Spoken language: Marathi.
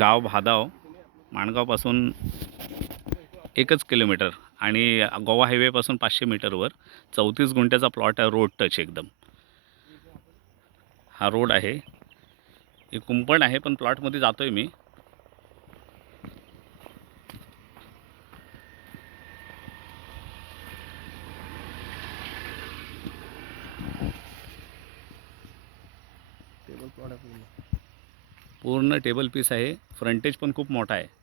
गाव भादाव, माणगावपासून 1 किलोमीटर आणि गोवा हायवेपासून 500 मीटरवर 34 गुंठ्याचा प्लॉट आहे. रोड टच एकदम. हा रोड आहे. हे कुंपण आहे, पण प्लॉटमध्ये जातोय मी. पूर्ण टेबल पीस आहे. फ्रंटेज पण खूप मोठा आहे.